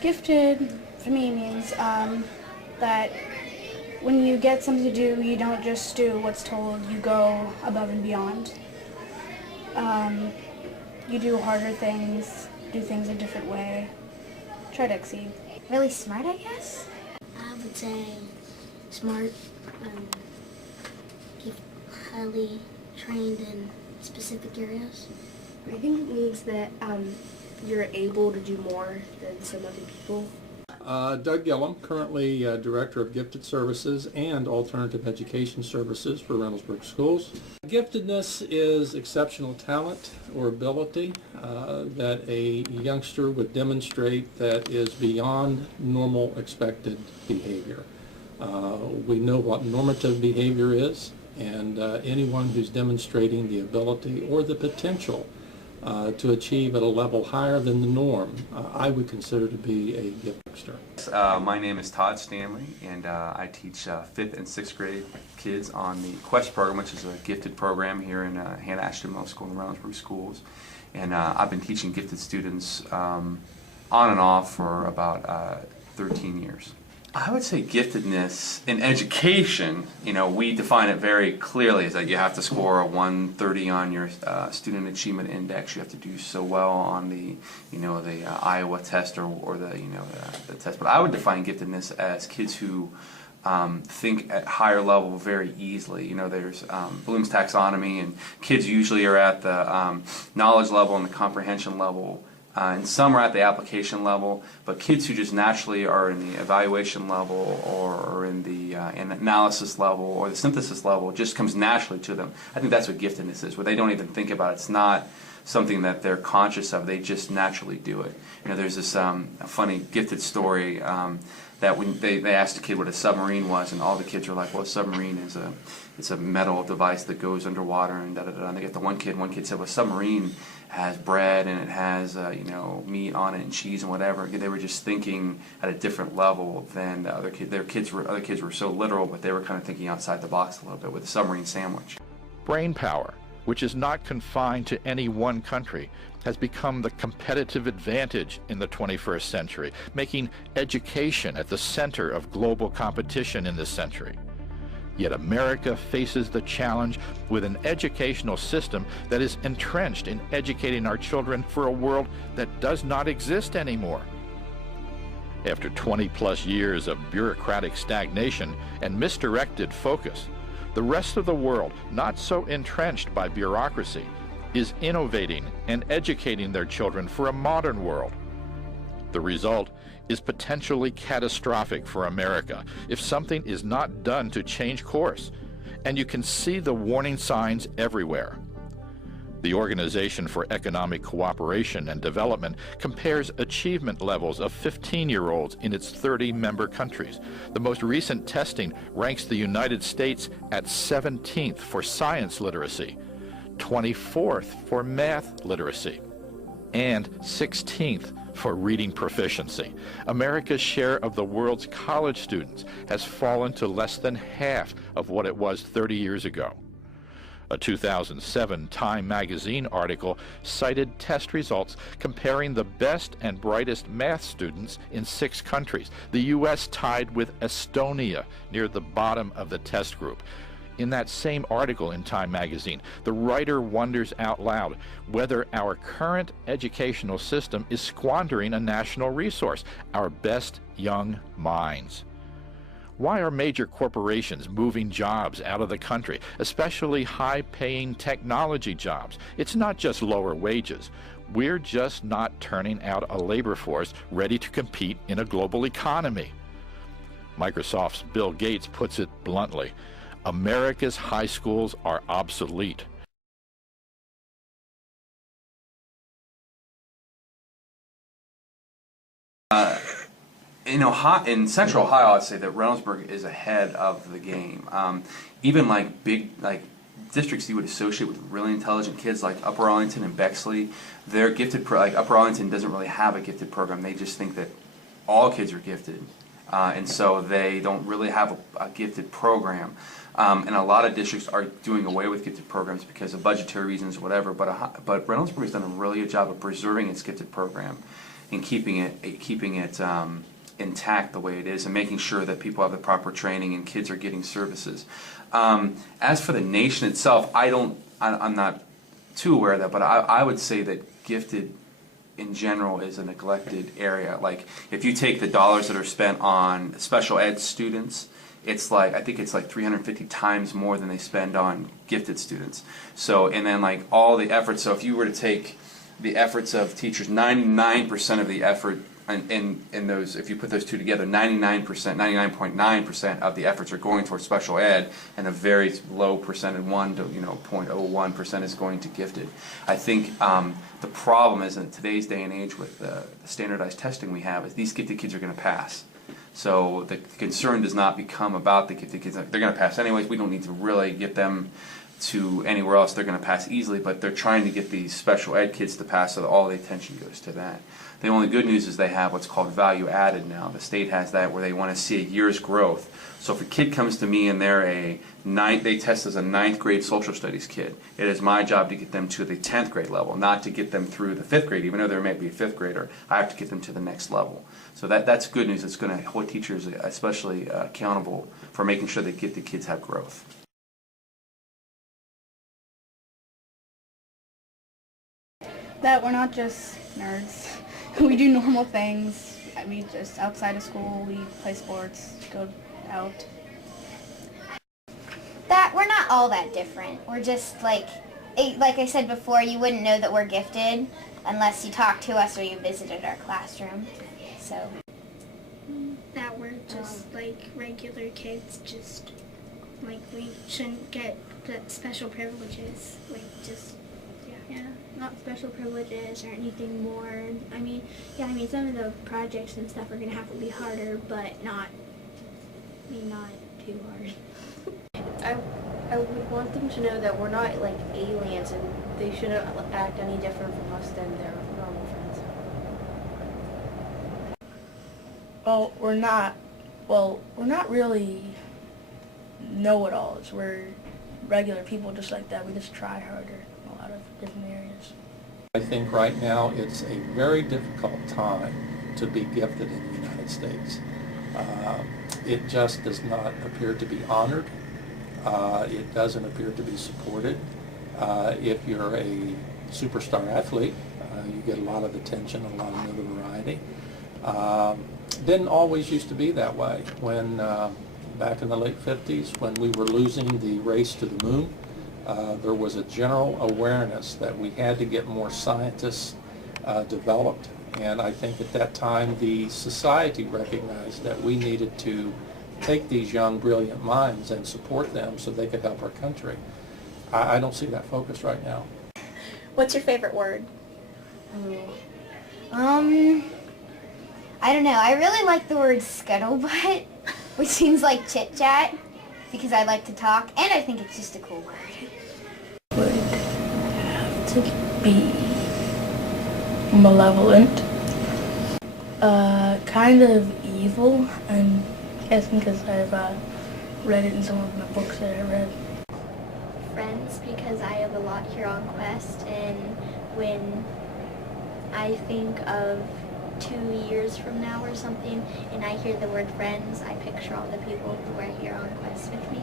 Gifted for me means that when you get something to do, you don't just do what's told, you go above and beyond. Um, you do harder things, do things a different way, try to exceed. Really smart, I guess? I would say smart, highly trained in specific areas. I think it means that you're able to do more than some other people. Doug Gillum, currently Director of Gifted Services and Alternative Education Services for Reynoldsburg Schools. Giftedness is exceptional talent or ability that a youngster would demonstrate that is beyond normal expected behavior. We know what normative behavior is, and anyone who's demonstrating the ability or the potential to achieve at a level higher than the norm, I would consider to be a giftster. My name is Todd Stanley, and I teach 5th and 6th grade kids on the Quest program, which is a gifted program here in Hannah Ashton Middle School and Reynoldsburg Schools. And I've been teaching gifted students on and off for about 13 years. I would say giftedness in education, we define it very clearly, is that you have to score a 130 on your student achievement index. You have to do so well on the, the Iowa test or the test. But I would define giftedness as kids who think at higher level very easily. There's Bloom's taxonomy, and kids usually are at the knowledge level and the comprehension level. And some are at the application level, but kids who just naturally are in the evaluation level or in the analysis level or the synthesis level, it just comes naturally to them. I think that's what giftedness is, where they don't even think about it. It's not something that they're conscious of. They just naturally do it. There's this a funny gifted story that when they asked a kid what a submarine was, and all the kids were like, well, a submarine is it's a metal device that goes underwater, and da-da-da. And they get the one kid said, well, a submarine has bread and it has meat on it and cheese and whatever. They were just thinking at a different level than the other kids. Other kids were so literal, but they were kind of thinking outside the box a little bit with the submarine sandwich. Brain power, which is not confined to any one country, has become the competitive advantage in the 21st century, making education at the center of global competition in this century. Yet America faces the challenge with an educational system that is entrenched in educating our children for a world that does not exist anymore. After 20-plus years of bureaucratic stagnation and misdirected focus, the rest of the world, not so entrenched by bureaucracy, is innovating and educating their children for a modern world. The result is potentially catastrophic for America if something is not done to change course, and you can see the warning signs everywhere. The Organization for Economic Cooperation and Development compares achievement levels of 15-year-olds in its 30-member countries. The most recent testing ranks the United States at 17th for science literacy, 24th for math literacy, and 16th for reading proficiency. America's share of the world's college students has fallen to less than half of what it was 30 years ago. A 2007 Time magazine article cited test results comparing the best and brightest math students in 6 countries. The U.S. tied with Estonia near the bottom of the test group. In that same article in Time magazine, the writer wonders out loud whether our current educational system is squandering a national resource, our best young minds. Why are major corporations moving jobs out of the country, especially high-paying technology jobs? It's not just lower wages. We're just not turning out a labor force ready to compete in a global economy. Microsoft's Bill Gates puts it bluntly: America's high schools are obsolete. In Central Ohio, I'd say that Reynoldsburg is ahead of the game. Even big districts you would associate with really intelligent kids, like Upper Arlington and Bexley, they're gifted. Upper Arlington doesn't really have a gifted program. They just think that all kids are gifted, and so they don't really have a gifted program. And a lot of districts are doing away with gifted programs because of budgetary reasons or whatever, but Reynoldsburg has done a really good job of preserving its gifted program. and keeping it intact the way it is, and making sure that people have the proper training and kids are getting services. As for the nation itself, I'm not too aware of that, but I would say that gifted in general is a neglected area. Like, if you take the dollars that are spent on special ed students, I think it's like 350 times more than they spend on gifted students. So, and then like all the efforts, so if you were to take the efforts of teachers, 99% of the effort in those, if you put those two together, 99.9% of the efforts are going towards special ed, and a very low percent, 0.01% is going to gifted. I think the problem is, in today's day and age with the standardized testing we have, is these gifted kids are going to pass. So the concern does not become about the gifted kids. They're going to pass anyways. We don't need to really get them to anywhere else. They're going to pass easily, but they're trying to get these special ed kids to pass, so that all the attention goes to that. The only good news is they have what's called value added now. The state has that, where they want to see a year's growth. So if a kid comes to me and they test as a 9th grade social studies kid, it is my job to get them to the 10th grade level, not to get them through the 5th grade. Even though there may be a 5th grader, I have to get them to the next level. So that's good news. It's going to hold teachers especially accountable for making sure that gifted kids have growth. That we're not just nerds. We do normal things. We just, outside of school, we play sports, go out. That we're not all that different. We're just like I said before, you wouldn't know that we're gifted unless you talked to us or you visited our classroom. So That we're just like regular kids, just like we shouldn't get the special privileges, like just yeah, not special privileges or anything more. I mean, some of the projects and stuff are gonna have to be harder, but not too hard. I would want them to know that we're not like aliens, and they shouldn't act any different from us than their normal friends. Well, we're not really know-it-alls. We're regular people just like that. We just try harder in a lot of different areas. I think right now it's a very difficult time to be gifted in the United States. It just does not appear to be honored. It doesn't appear to be supported. If you're a superstar athlete, you get a lot of attention, a lot of notoriety. Didn't always used to be that way. When back in the late 50s, when we were losing the race to the moon, there was a general awareness that we had to get more scientists developed. And I think at that time the society recognized that we needed to take these young, brilliant minds and support them so they could help our country. I don't see that focus right now. What's your favorite word? I don't know. I really like the word scuttlebutt, which seems like chit-chat, because I like to talk, and I think it's just a cool word. Would have to be malevolent, kind of evil. I'm guessing because I've read it in some of my books that I read. Friends, because I have a lot here on Quest, and when I think of 2 years from now or something, and I hear the word friends, I picture all the people who are here on Quest with me.